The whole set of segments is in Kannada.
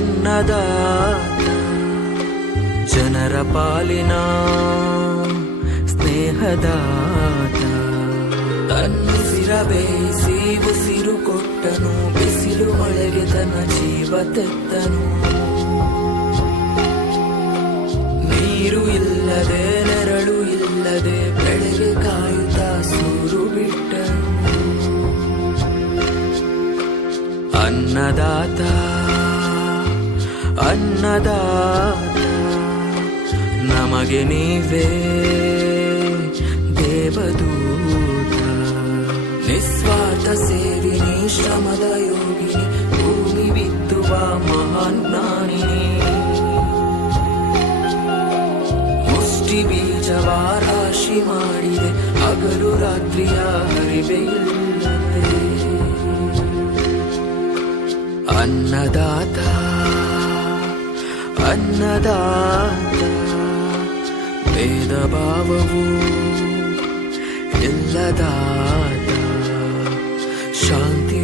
ಅನ್ನದಾತ ಜನರ ಪಾಲಿನ ಸ್ನೇಹದಾತ ತನ್ನುಸಿರ ಬೇಯಿಸಿ ಉಸಿರು ಕೊಟ್ಟನು, ಬಿಸಿಲು ಒಳಗೆ ತನ್ನ ಜೀವ ತೆತ್ತನು. ನೀರು ಇಲ್ಲದೆ, ನೆರಳು ಇಲ್ಲದೆ ಬೆಳೆಗೆ ಕಾಯುತ್ತಾ ಸೂರು ಬಿಟ್ಟನು. ಅನ್ನದಾತ ಅನ್ನದಾತ ನಮಗೆ ನೀವೇ ದೇವದೂತ. ನಿಸ್ವಾರ್ಥ ಸೇವಿನಿ ಶ್ರಮದ ಯೋಗಿನಿ, ಭೂಮಿ ಬಿತ್ತುವ ಮಹಾನ್ ಮುಷ್ಟಿ ಬೀಜವ ರಾಶಿ ಮಾಡಿದೆ, ಹಗಲು ರಾತ್ರಿಯ ಹರಿವೆ ಅನ್ನದಾತ ಅನ್ನದಾತ ಭೇದ ಭಾವವು ಇಲ್ಲದಾತ ಶಾಂತಿ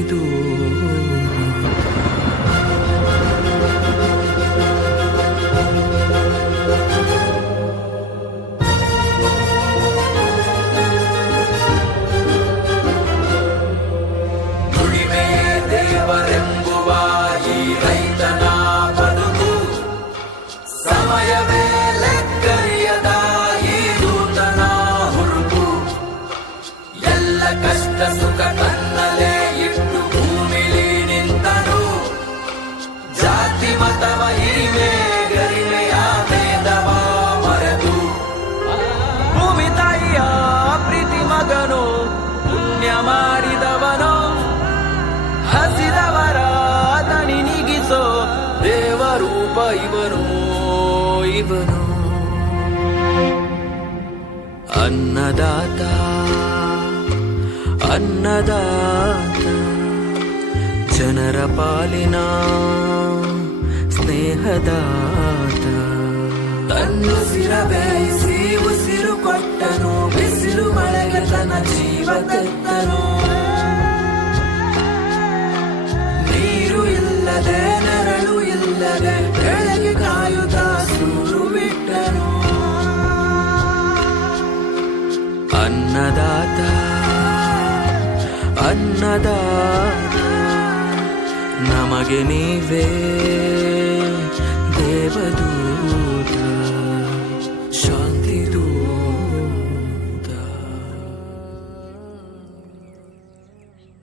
ದೇವರೂಪ ಇವನು ಇವನು ಅನ್ನದಾತ ಅನ್ನದಾತ. ಜನರ ಪಾಲಿನ ಸ್ನೇಹದಾತ. ತನ್ನುಸಿರ ಬೇಯಿಸಿ ಉಸಿರು ಕೊಟ್ಟನು, ಬಿಸಿಲು ಮಳೆಗೆ ತನ್ನ ಜೀವ ತೆತ್ತನು. ನೀರು ಇಲ್ಲದೆ ನೆರಳು ಇಲ್ಲದೆ ಅನ್ನದಾತ ಅನ್ನದಾತ ನಮಗೆ ನೀವೇ ದೇವದೂ